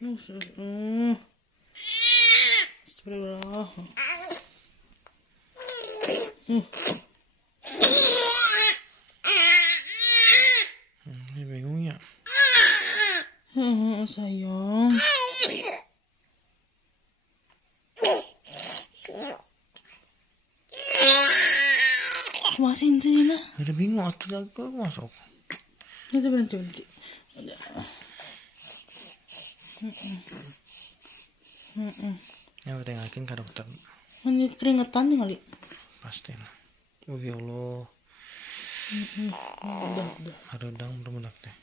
Astagfirullah. Ini bingung ya. Sayang. Masih inti na. Ada bingung atau lagi kok masuk. Berhenti. Udah. Ya udah ngakin ke dokter. Ini keringetan nih kali. Pasti lah. Oh ya Allah. Udah. Ada udang belum teh.